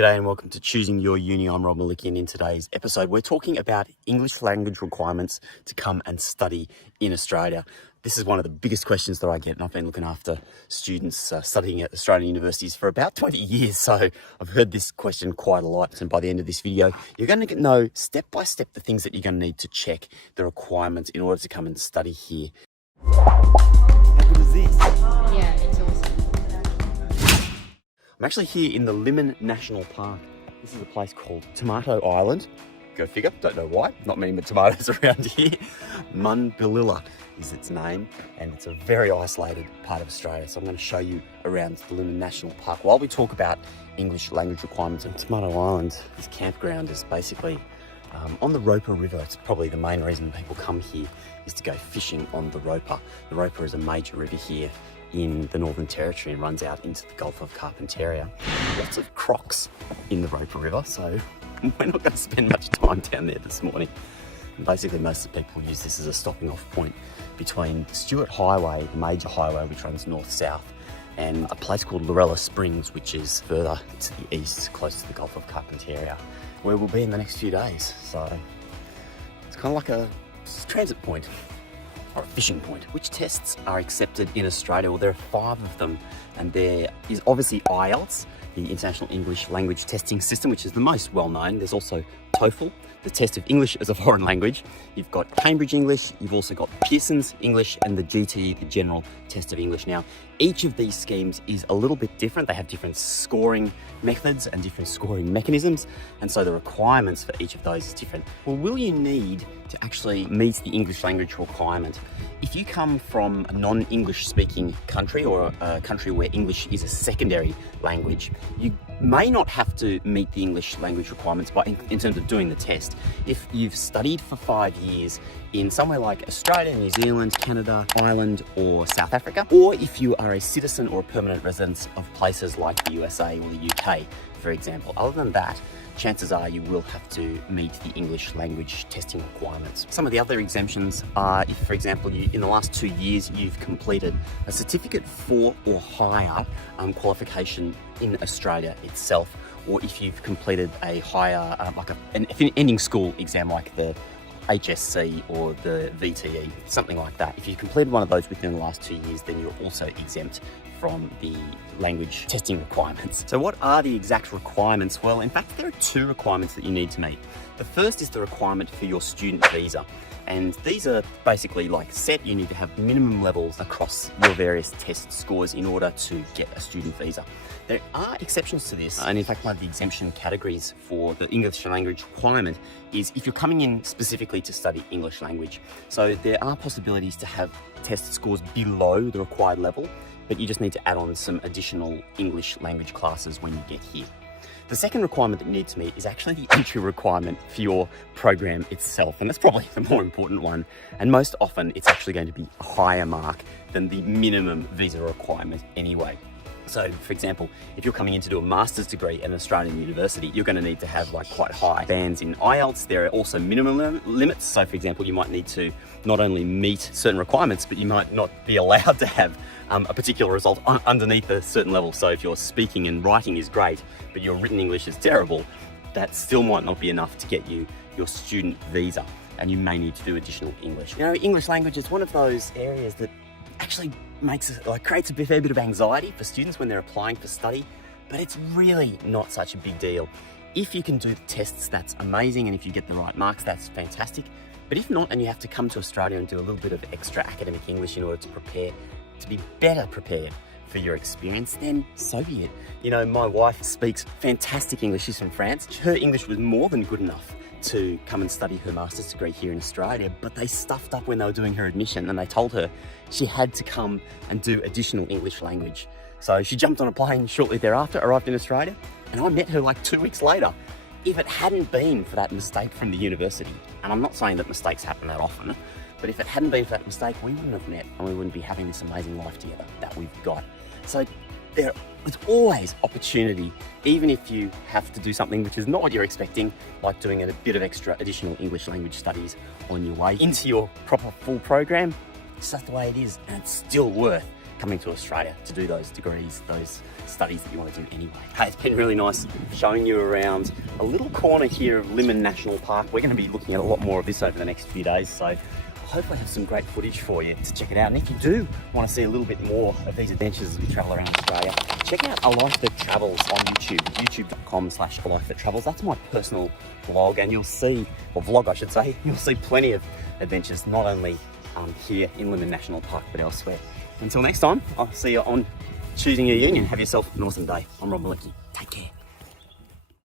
G'day and welcome to Choosing Your Uni. I'm Munbilillia, and in today's episode we're talking about English language requirements to come and study in Australia. This is one of the biggest questions that I get, and I've been looking after students studying at Australian universities for about 20 years, so I've heard this question quite a lot. And by the end of this video, you're going to know step by step the things that you're going to need to check the requirements in order to come and study here. How good is this? Yeah, it's awesome. I'm actually here in the Limon National Park. This is a place called Tomato Island. Go figure, don't know why. Not many tomatoes around here. Munbilillia is its name, and it's a very isolated part of Australia. So I'm going to show you around the Limon National Park while we talk about English language requirements. And Tomato Island, this campground is basically on the Roper River. It's probably the main reason people come here is to go fishing on the Roper. The Roper is a major river here in the Northern Territory and runs out into the Gulf of Carpentaria. Lots of crocs in the Roper River, so we're not going to spend much time down there this morning. And basically most of the people use this as a stopping off point between Stewart Highway, the major highway which runs north-south, and a place called Lorella Springs, which is further to the east, close to the Gulf of Carpentaria, where we'll be in the next few days. So it's kind of like a transit point or a fishing point. Which tests are accepted in Australia? Well, there are 5 of them, and there is obviously IELTS, the International English Language Testing System, which is the most well-known. There's also TEFL, the test of English as a foreign language. You've got Cambridge English, you've also got Pearson's English, and the GTE, the General Test of English. Now, each of these schemes is a little bit different. They have different scoring methods and different scoring mechanisms, and so the requirements for each of those is different. Well, will you need to actually meet the English language requirement? If you come from a non-English speaking country, or a country where English is a secondary language, you may not have to meet the English language requirements in terms of doing the test. If you've studied for 5 years in somewhere like Australia, New Zealand, Canada, Ireland, or South Africa, or if you are a citizen or a permanent resident of places like the USA or the UK, for example. Other than that, chances are you will have to meet the English language testing requirements. Some of the other exemptions are if, for example, in the last 2 years you've completed a certificate for or higher qualification in Australia itself, or if you've completed a higher, an ending school exam like the HSC or the VTE, something like that. If you've completed one of those within the last 2 years, then you're also exempt from the language testing requirements. So what are the exact requirements? Well, in fact, there are 2 requirements that you need to meet. The first is the requirement for your student visa. And these are basically like set. You need to have minimum levels across your various test scores in order to get a student visa. There are exceptions to this, and in fact one of the exemption categories for the English language requirement is if you're coming in specifically to study English language. So there are possibilities to have test scores below the required level, but you just need to add on some additional English language classes when you get here. The second requirement that you need to meet is actually the entry requirement for your program itself, and that's probably the more important one, and most often it's actually going to be a higher mark than the minimum visa requirement anyway. So, for example, if you're coming in to do a master's degree at an Australian university, you're going to need to have quite high bands in IELTS. There are also minimum limits. So, for example, you might need to not only meet certain requirements, but you might not be allowed to have a particular result underneath a certain level. So if your speaking and writing is great, but your written English is terrible, that still might not be enough to get you your student visa, and you may need to do additional English. You know, English language is one of those areas that actually creates a fair bit of anxiety for students when they're applying for study, but it's really not such a big deal. If you can do the tests, that's amazing, and if you get the right marks, that's fantastic. But if not, and you have to come to Australia and do a little bit of extra academic English in order to be better prepared for your experience, then so be it. You know, my wife speaks fantastic English. She's from France. Her English was more than good enough to come and study her master's degree here in Australia, but they stuffed up when they were doing her admission, and they told her she had to come and do additional English language. So she jumped on a plane shortly thereafter, arrived in Australia, and I met her 2 weeks later. If it hadn't been for that mistake from the university, and I'm not saying that mistakes happen that often, but if it hadn't been for that mistake, we wouldn't have met, and we wouldn't be having this amazing life together that we've got. So there's always opportunity, even if you have to do something which is not what you're expecting, like doing a bit of extra additional English language studies on your way into your proper full program. It's just the way it is, and it's still worth coming to Australia to do those degrees, those studies that you want to do anyway. Hey, it's been really nice showing you around a little corner here of Limmen National Park. We're going to be looking at a lot more of this over the next few days, so hopefully I have some great footage for you to check it out. And if you do want to see a little bit more of these adventures as we travel around Australia, check out A Life That Travels on YouTube, youtube.com/A Life That Travels. That's my personal blog, and you'll see, or vlog I should say, you'll see plenty of adventures, not only here in Limmen National Park, but elsewhere. Until next time, I'll see you on Choosing Your Union. Have yourself an awesome day. I'm Munbilillia. Take care.